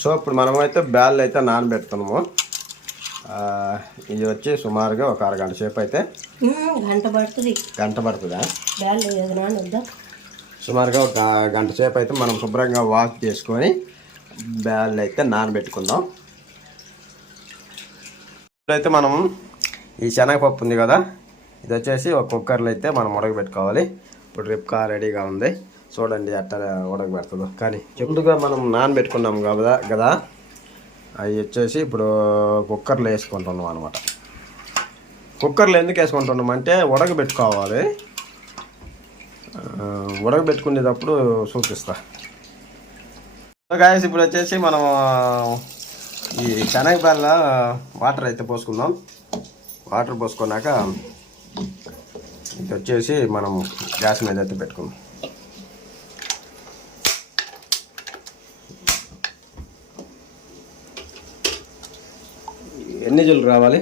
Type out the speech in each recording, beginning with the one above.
So ఇప్పుడు మనమైతే బ్యాళ్ళు అయితే నానబెడుతున్నాము. ఇది వచ్చి సుమారుగా ఒక అరగంట సేపు అయితే గంట పడుతుందా? సుమారుగా ఒక గంట సేపు అయితే మనం శుభ్రంగా వాష్ చేసుకొని బ్యాళ్ళు అయితే నానబెట్టుకుందాం. ఇప్పుడైతే మనం ఈ శనగపప్పు ఉంది కదా, ఇది వచ్చేసి ఒక కుక్కర్లో అయితే మనం ఉడకబెట్టుకోవాలి. ఇప్పుడు రిప్కా రెడీగా ఉంది, చూడండి ఎట్లా ఉడకబెడుతుందో. కానీ ముందుగా మనం నానబెట్టుకున్నాం కదా, అవి వచ్చేసి ఇప్పుడు కుక్కర్లో వేసుకుంటున్నాం అనమాట. కుక్కర్లో ఎందుకు వేసుకుంటున్నాం అంటే ఉడకబెట్టుకోవాలి. ఉడకబెట్టుకునేటప్పుడు చూపిస్తా. గాయస్ ఇప్పుడు వచ్చేసి మనం ఈ శనగబెల్ల వాటర్ అయితే పోసుకుందాం. వాటర్ పోసుకున్నాక ఇది వచ్చేసి మనం గ్యాస్ మీద అయితే పెట్టుకుందాం. ఎన్ని విజిల్లు రావాలి?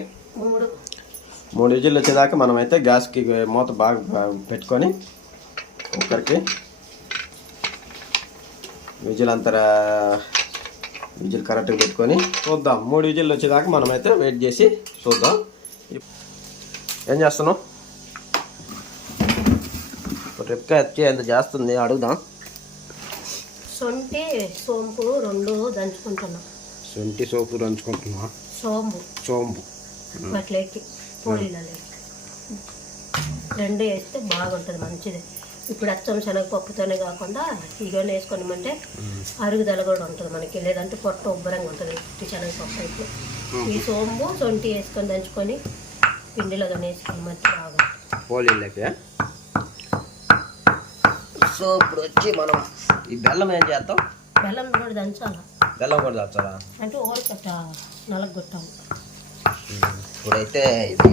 3 విజిల్లు వచ్చేదాకా మనం అయితే గ్యాస్కి మూత బాగా పెట్టుకొని కుక్కర్కి విజిల్ కరెక్ట్గా పెట్టుకొని చూద్దాం. 3 విజిల్లు వచ్చేదాకా మనం అయితే వెయిట్ చేసి చూద్దాం. ఏం చేస్తున్నావు? రిప్కా వచ్చి ఎంత చేస్తుంది అడుగుదాం. సొంటి సోంపు 2 దంచుకుంటున్నా. సొంటి సోపు దంచుకుంటున్నా. సోంపు అట్లకి పోలీలకి 2 వేస్తే బాగుంటుంది, మంచిది. ఇప్పుడు అచ్చం శనగపప్పుతోనే కాకుండా ఇవన్నీ వేసుకున్నామంటే అరుగుదల కూడా ఉంటుంది మనకి, లేదంటే పొట్ట ఉబ్బరంగా ఉంటుంది ఈ శనగపప్పు అయితే. ఈ సోంపు సొంటి వేసుకొని దంచుకొని పిండిలో కానీ వేసుకున్నామంటే బాగా పోలీలకి. సో ఇప్పుడు వచ్చి మనం ఈ బెల్లం ఏం చేస్తాం? బెల్లం కూడా దంచాలా? బెల్లం కూడా దంచాలా అంటే ఓరకట్ట నలగొట్టాము. ఇప్పుడైతే ఇది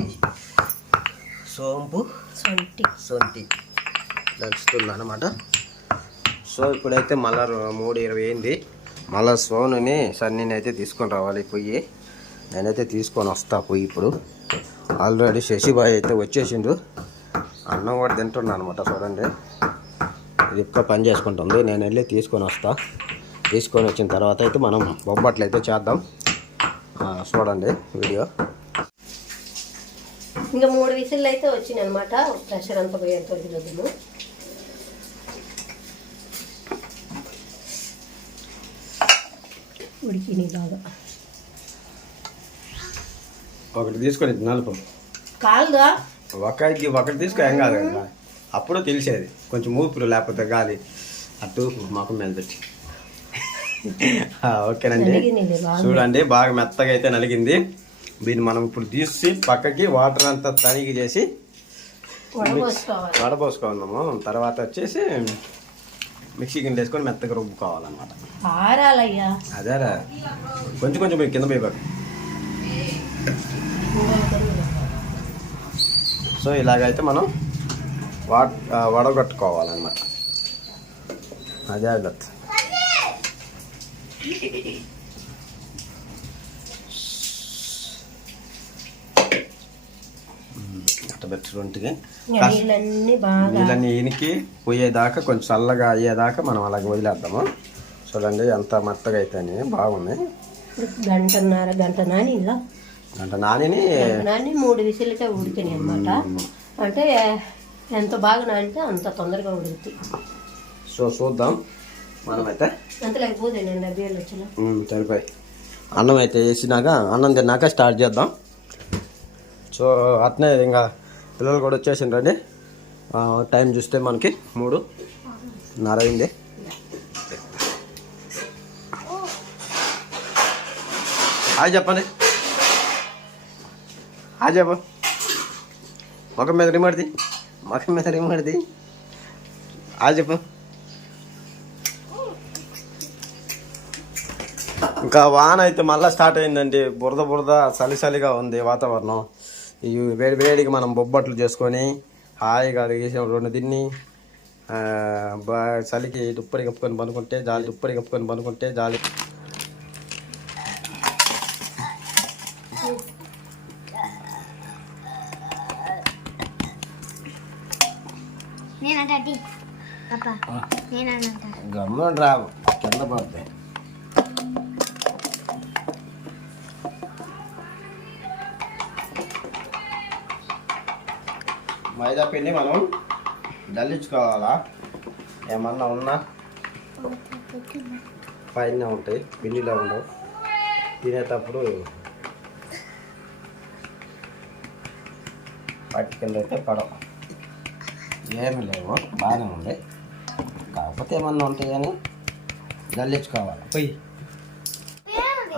సోంపు సొంటి దంచుతుంది అన్నమాట. సో ఇప్పుడైతే మళ్ళీ 3:20 అయింది. మళ్ళీ సోనుని సన్నీని అయితే తీసుకొని రావాలి పొయ్యి. నేనైతే తీసుకొని వస్తా పొయ్యి. ఇప్పుడు ఆల్రెడీ శశిబాయ్ అయితే వచ్చేసిండు, అన్నం కూడా తింటున్నా అనమాట. చూడండి ఇది ఎక్కువ పని చేసుకుంటుంది. నేను వెళ్ళి తీసుకొని వస్తా. తీసుకొని వచ్చిన తర్వాత అయితే మనం బొబ్బట్లు అయితే చేద్దాం. చూడండి వీడియో. ఇంకా 3 విజిల్లు అయితే వచ్చినాయి అనమాట. ప్రెషర్ అంతా పోయేంత వదిలేద్దాము. ఉడికినాయి బాగా. ఒకటి తీసుకొని నలుపు కాలుగా ఒకటి తీసుకో, ఏం కాదు కదా. అప్పుడు తెలిసేది కొంచెం ఊపిరి లేకపోతే గాలి అటు మొఖం మీద పెట్టి. ఓకేనండి, చూడండి బాగా మెత్తగా అయితే నలిగింది. దీన్ని మనం ఇప్పుడు తీసి పక్కకి వాటర్ అంతా తనిగి చేసి వడపోసుకున్నాము. తర్వాత వచ్చేసి మిక్సీ కింద వేసుకొని మెత్తగా రుబ్బుకోవాలన్నమాట. అదేరా కొంచెం కొంచెం మీరు కింద పోయి. సో ఇలాగైతే మనం వడగొట్టుకోవాలన్నమాట. అదే అట్లా పెట్టుకుంటే నీళ్ళన్నీ ఈనికి పోయేదాకా కొంచెం చల్లగా అయ్యేదాకా మనం అలాగే వదిలేద్దాము. చూడండి ఎంత మెత్తగా అయితే బాగుంది. గంట నాని 3 విజిల్కే ఉడికినాయి అనమాట. అంటే ఎంత బాగా నానితే అంత తొందరగా ఉడుకుతాయి. సో చూద్దాం మనమైతే. అంత లేకపోతే సరిపోయి అన్నం అయితే వేసినాక అన్నం తిన్నాక స్టార్ట్ చేద్దాం. సో అట్నే ఇంకా పిల్లలు కూడా వచ్చేసిండ్రండి. టైం చూస్తే మనకి 3:30 అయింది. హాయ్ చెప్పండి. హాయ్ చెప్ప. మొఖం మీద రిమాడిది. హాయ్ చెప్పు. ఇంకా వాన అయితే మళ్ళీ స్టార్ట్ అయిందండి. బురద చలిగా ఉంది వాతావరణం. ఈ వేడికి మనం బొబ్బట్లు చేసుకొని హాయిగా అడిగేసి 2 తిని చలికి దుప్పటి కప్పుకొని పనుకుంటే జాలి. గమ్మున రా కింద పడతాయి. మైదా పిండి మనం జల్లించుకోవాలా. ఏమన్నా ఉన్నా పైన ఉంటాయి, పిండిలో ఉండవు. తినేటప్పుడు పట్టుకెళ్ళి అయితే పడవు. ఏమి లేవు, బాగానే ఉంది. కాకపోతే ఏమన్నా ఉంటాయని జల్లించుకోవాలి. పోయి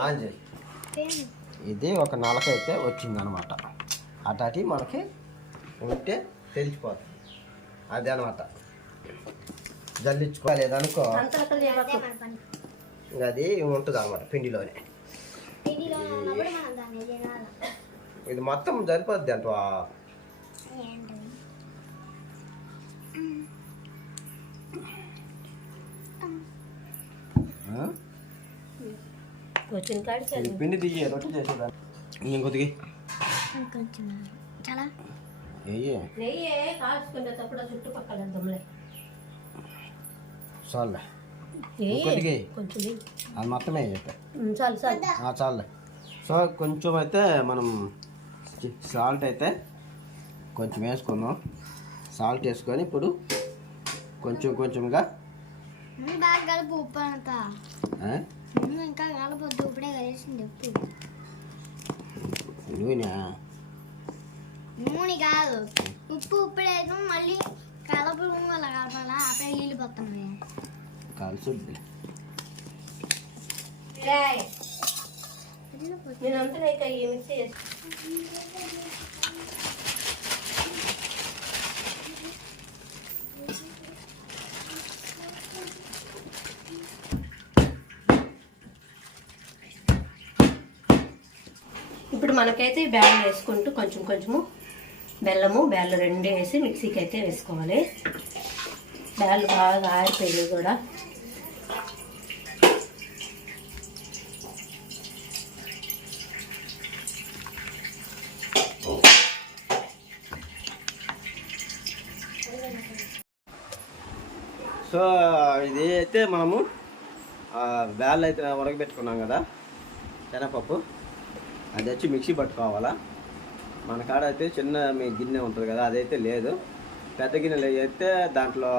ఆంజలి ఇది ఒక నలకైతే వచ్చిందనమాట. అటాటి మనకి ఉంటే తెలిసిపోతుంది. అదే అనమాట. జల్లించుకోలేదనుకో ఇంకా అది ఉంటుంది అనమాట పిండిలోనే. ఇది మొత్తం సరిపోద్ది అంట. వచ్చిన కాడికి పిండి దిగి రొట్టె చేసేదాన్ని. ఇంకొద్దిగి నెయ్యి కాల్చుకునేటప్పుడు చుట్టుపక్కల చాలే కొంచెం అది మొత్తమే చెప్పారు. చాలు చాలు చాలే. సో కొంచెం అయితే మనం సాల్ట్ అయితే కొంచెం వేసుకున్నాం. సాల్ట్ వేసుకొని ఇప్పుడు కొంచెం కొంచెంగా బాగా కలుపు. ఉప్పు అంతా ఇంకా కలపొద్దు, ఇప్పుడే కలిసింది ఉప్పు. నూనె కాదు, ఉప్పు ఇప్పుడే మళ్ళీ కలపు అలా కలపాలా. అప్పుడే నీళ్ళు పోతుంది కలిసి. నేనంతా మిక్సీ చేసి ఇప్పుడు మనకైతే బెల్లం వేసుకుంటూ కొంచెం కొంచెము బెల్లం రెండు వేసి మిక్సీకి అయితే వేసుకోవాలి. బెల్లం బాగా ఆరిపోయినాయి కూడా. సో ఇది అయితే మనము బెల్లం అయితే ఉడకబెట్టుకున్నాం కదా, శనగపప్పు. అది వచ్చి మిక్సీ పట్టుకోవాలా. మన కాడ అయితే చిన్న మీ గిన్నె ఉంటుంది కదా, అదైతే లేదు. పెద్ద గిన్నెలు అయితే దాంట్లో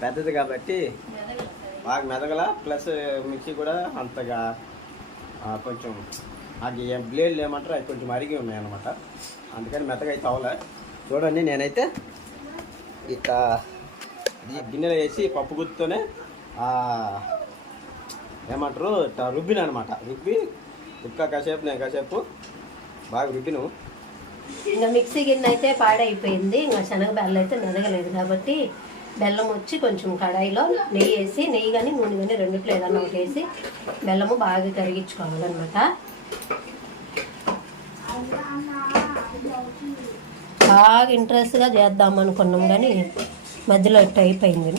పెద్దది కాబట్టి బాగా మెదగల. ప్లస్ మిక్సీ కూడా అంతగా కొంచెం అది బ్లేడ్లు ఏమంటారు అవి కొంచెం అరిగి ఉన్నాయన్నమాట. అందుకని మెత్తగా అయితే అవ్వలే. చూడండి నేనైతే ఇట్లా గిన్నెలో వేసి పప్పు గుర్తుతోనే ఏమంటారు ఇట్లా రుబ్బిన అనమాట. రుబ్బి కాసేపు నేను కాసేపు బాగా రుబ్బిను. ఇంకా మిక్సీ గిన్నె అయితే పాడైపోయింది. ఇంకా శనగ బెల్లం అయితే మెదగలేదు కాబట్టి బెల్లం వచ్చి కొంచెం కడాయిలో నెయ్యి వేసి, నెయ్యి కానీ నూనె కానీ రెండిట్లో ఏదన్నా ఒకటి వేసి బెల్లము బాగా కరిగించుకోవాలన్నమాట. బాగా ఇంట్రెస్ట్గా చేద్దాం అనుకున్నాం కానీ మధ్యలో ఇట్ట అయిపోయింది.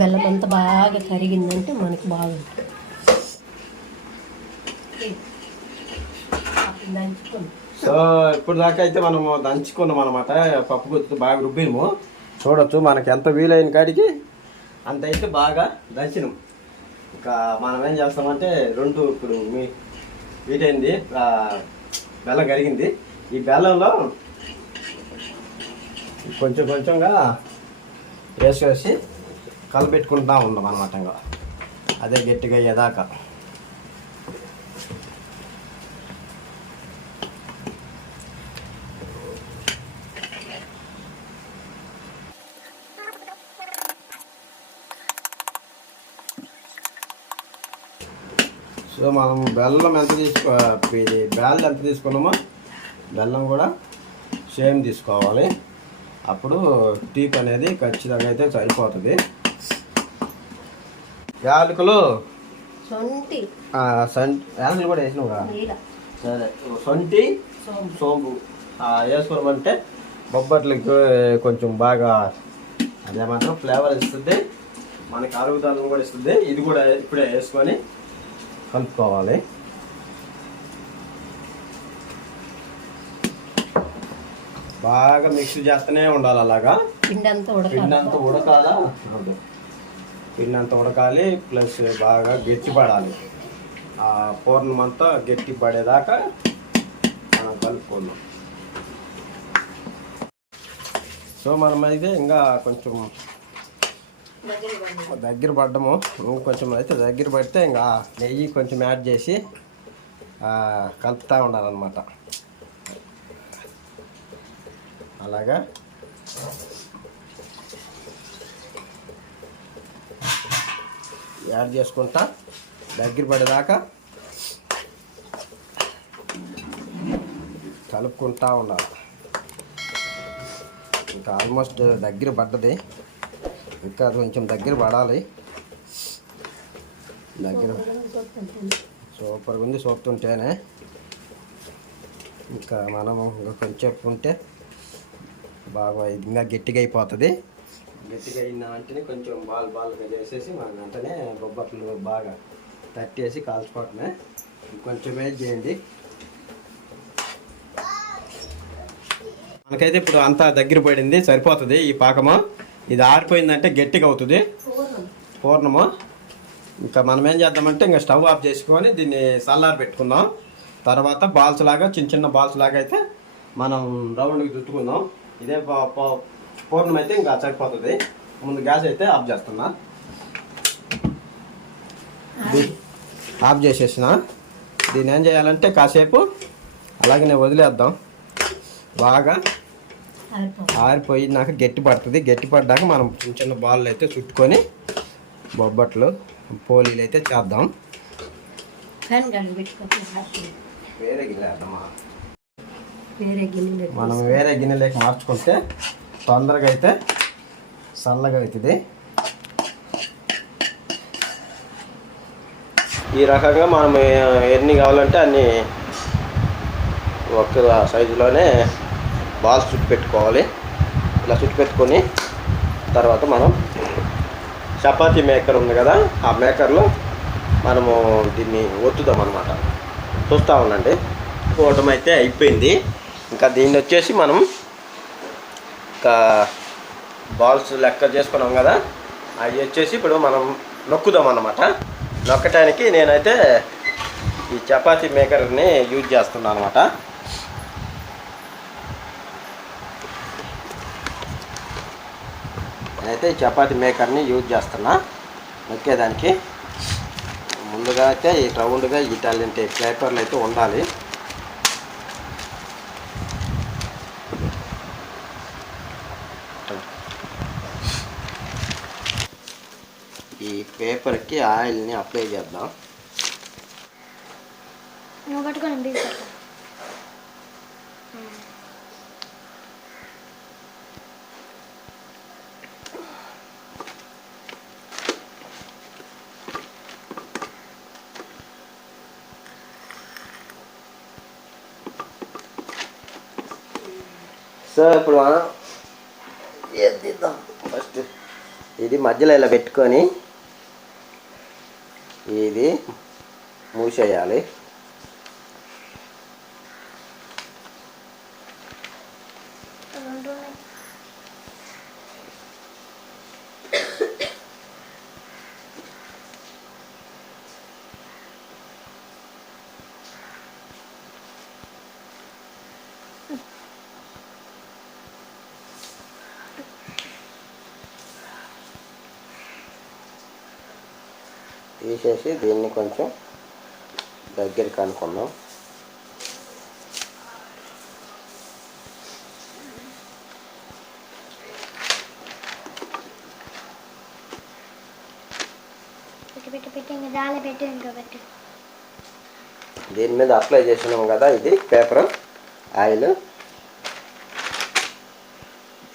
బెల్లం అంతా బాగా కరిగిందంటే మనకు బాగుంటుంది. సో ఇప్పుడు దాకా అయితే మనము దంచుకున్నాం అనమాట. పప్పు గుర్తు బాగా రుబ్బినాము. చూడొచ్చు మనకి ఎంత వీలైన కాడికి అంత అయితే బాగా దంచినాం. ఇంకా మనం ఏం చేస్తామంటే ఇప్పుడు వీటైంది బెల్లం కరిగింది. ఈ బెల్లంలో కొంచెం కొంచెంగా వేసేసి కలపెట్టుకుంటా ఉన్నాం అనమాట. ఇంకా అదే గట్టిగా అయ్యేదాకా. సో మనం బెల్లం ఎంత బెల్లం ఎంత తీసుకున్నామో బెల్లం కూడా సేమ్ తీసుకోవాలి. అప్పుడు టీక్ అనేది ఖచ్చితంగా అయితే సరిపోతుంది. యాలకులు యాలకులు కూడా వేసినావు కదా. సరే, సొంటి సోంపు వేసుకోమంటే బొబ్బట్లకి కొంచెం బాగా అదేమాత్రం ఫ్లేవర్ ఇస్తుంది, మనకి అరుగుదలను కూడా ఇస్తుంది. ఇది కూడా ఇప్పుడే వేసుకొని కలుపుకోవాలి. బాగా మిక్స్ చేస్తూనే ఉండాలి. అలాగా పిండి అంతా ఉడకాలి. ప్లస్ బాగా గట్టి పడాలి. ఆ పూర్ణం అంతా గట్టి పడేదాకా మనం కలుపుకుందాం. సో మనం అయితే ఇంకా కొంచెం దగ్గర పడ్డము, ఇంకొంచెం అయితే దగ్గర పడితే ఇంకా నెయ్యి కొంచెం యాడ్ చేసి కలుపుతూ ఉండాలన్నమాట. అలాగా యాడ్ చేసుకుంటా దగ్గర పడేదాకా కలుపుకుంటా ఉండాలి. ఇంకా ఆల్మోస్ట్ దగ్గర పడ్డది, ఇంకా కొంచెం దగ్గర పడాలి. దగ్గర సూపర్గా ఉంది చూస్తుంటేనే. ఇంకా మనము ఇంకా కొంచెం ఉంటే బాగా ఇంకా గట్టిగా అయిపోతుంది. గట్టిగా అయిన వెంటనే కొంచెం బాల్గా చేసేసి మనం వెంటనే బొబ్బట్లు బాగా తట్టేసి కాల్చుకోవటమే. కొంచెం వేట్ చేయండి. మనకైతే ఇప్పుడు అంతా దగ్గర పడింది, సరిపోతుంది ఈ పాకము. ఇది ఆరిపోయిందంటే గట్టిగా అవుతుంది పూర్ణము. ఇంకా మనం ఏం చేద్దామంటే ఇంకా స్టవ్ ఆఫ్ చేసుకొని దీన్ని చల్లారి పెట్టుకుందాం. తర్వాత బాల్స్ లాగా చిన్న బాల్స్ లాగా అయితే మనం రౌండ్కి చుట్టుకుందాం. ఇదే పూర్ణం అయితే ఇంకా సరిపోతుంది. ముందు గ్యాస్ అయితే ఆఫ్ చేస్తున్నా. ఆఫ్ చేసేసిన దీన్ని ఏం చేయాలంటే కాసేపు అలాగనే వదిలేద్దాం. బాగా ఆరిపోయినాక గట్టి పడుతుంది. గట్టి పడ్డాక మనం చిన్న బాల్ అయితే చుట్టుకొని బొబ్బట్లు పోలీలు అయితే చేద్దాం. వేరే గిన్నె మనం వేరే గిన్నెలోకి మార్చుకుంటే తొందరగా అయితే చల్లగా అవుతుంది. ఈ రకంగా మనం ఎన్ని కావాలంటే అన్ని ఒక సైజులోనే బాల్స్ చుట్టు పెట్టుకోవాలి. ఇలా చుట్టు పెట్టుకొని తర్వాత మనం చపాతీ మేకర్ ఉంది కదా, ఆ మేకర్లో మనము దీన్ని ఒత్తుదాం అన్నమాట. చూస్తూ ఉండండి. పోవటం అయితే అయిపోయింది. ఇంకా దీన్ని వచ్చేసి మనం ఇంకా బాల్స్ లెక్క చేసుకున్నాం కదా, అవి వచ్చేసి ఇప్పుడు మనం నొక్కుదాం అన్నమాట. నొక్కటానికి నేనైతే ఈ చపాతీ మేకర్ని యూజ్ చేస్తున్నాను అనమాట. నేనైతే ఈ చపాతీ మేకర్ని యూజ్ చేస్తున్నా నొక్కేదానికి. ముందుగా అయితే ఈ రౌండ్గా ఇటాలియన్ పేపర్లు అయితే ఉండాలి. ఈ పేపర్కి ఆయిల్ని అప్లై చేద్దాం. సో ఇప్పుడు మనం ఏది తీద్దాం. ఫస్ట్ ఇది మధ్యలో ఇలా పెట్టుకొని ఇది మూసేయాలి. తీసేసి దీన్ని కొంచెం దగ్గరికి అనుకుందాం. దీని మీద అప్లై చేసినాం కదా, ఇది పేపర్ ఆయిల్.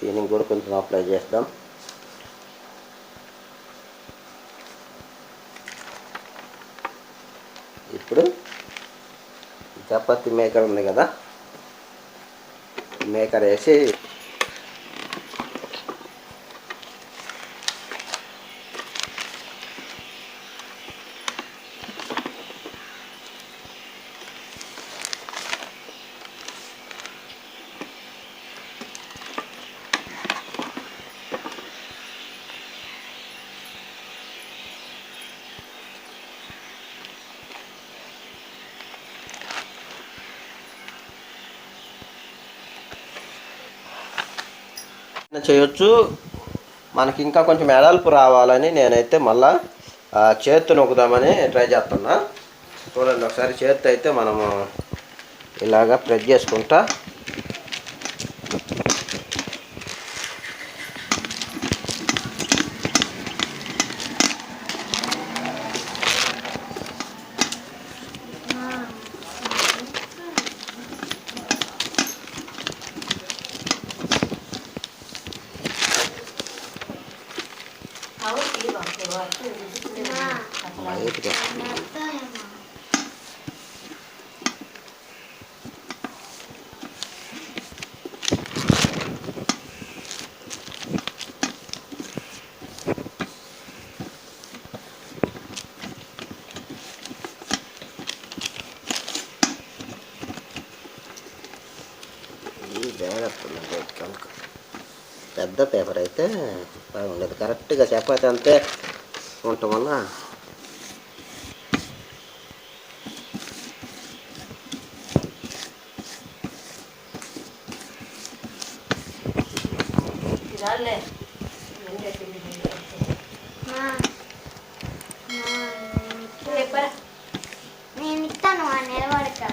దీనికి కూడా కొంచెం అప్లై చేద్దాం. ఇప్పుడు చపాతీ మేకర్ ఉంది కదా, మేకర్ వేసి చేయొచ్చు. మనకి ఇంకా కొంచెం ఎడల్పు రావాలని నేనైతే మళ్ళా చేత్తో నొక్కుదామని ట్రై చేస్తున్నా. చూడండి ఒకసారి చేత్తో అయితే మనము ఇలాగా ప్రెస్ చేసుకుంటా లైట్గా పెద్ద పేపర్ అయితే బాగుండదు. కరెక్ట్గా చపాతి అంతే ఉండటం వల్ల నేను ఇస్తాను నిలబడక.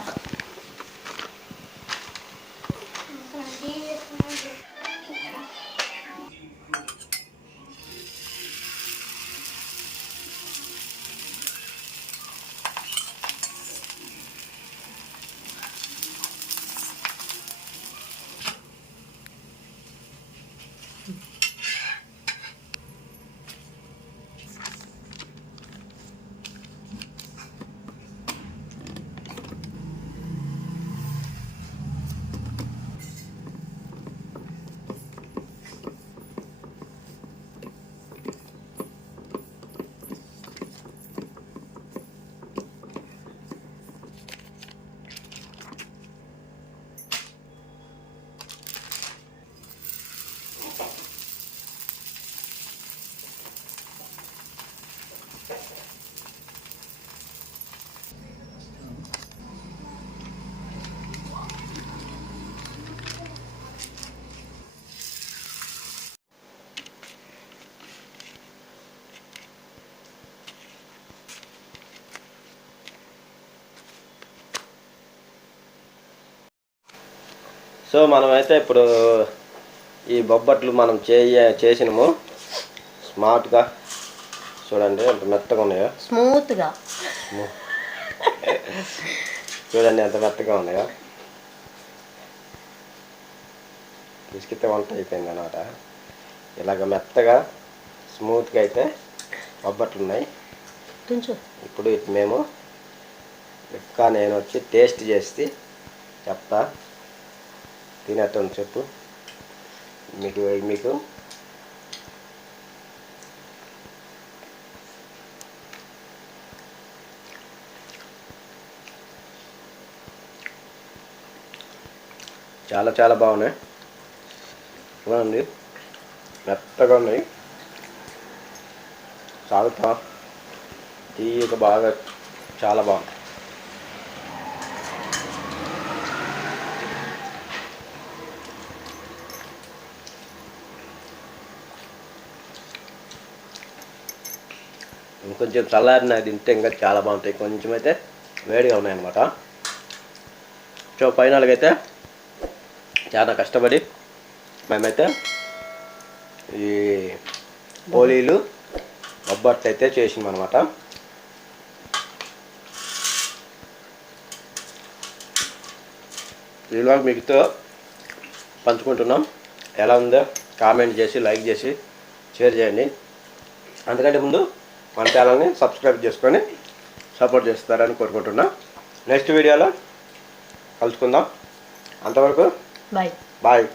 సో మనమైతే ఇప్పుడు ఈ బొబ్బట్లు మనం చేసినాము. స్మార్ట్గా చూడండి ఎంత మెత్తగా ఉన్నాయో, స్మూత్గా చూడండి ఎంత మెత్తగా ఉన్నాయో. పిసికితే వంట అయిపోయింది అన్నమాట. ఇలాగ మెత్తగా స్మూత్గా అయితే బొబ్బట్లు ఉన్నాయి. ఇప్పుడు మేము ఇంకా నేను వచ్చి టేస్ట్ చేసి చెప్తా. తినేస్తాను చెప్పు మీకు చాలా చాలా బాగున్నాయి. చూడండి మెత్తగా ఉన్నాయి. సాగుతా తీయగా బాగా చాలా బాగుంది. ఇంకొంచెం చల్లారిన తింటే ఇంకా చాలా బాగుంటాయి. కొంచెం అయితే వేడిగా ఉన్నాయన్నమాట. సో ఫైనల్గా అయితే చాలా కష్టపడి మేమైతే ఈ పోలీలు బొబ్బట్లు అయితే చేసినాం అనమాట. ఈలోగా మీతో పంచుకుంటున్నాం. ఎలా ఉందో కామెంట్ చేసి లైక్ చేసి షేర్ చేయండి. అందుకంటే ముందు మన ఛానల్ని సబ్స్క్రైబ్ చేసుకొని సపోర్ట్ చేస్తారని కోరుకుంటున్నా. నెక్స్ట్ వీడియోలో కలుసుకుందాం. అంతవరకు బాయ్. బాయ్.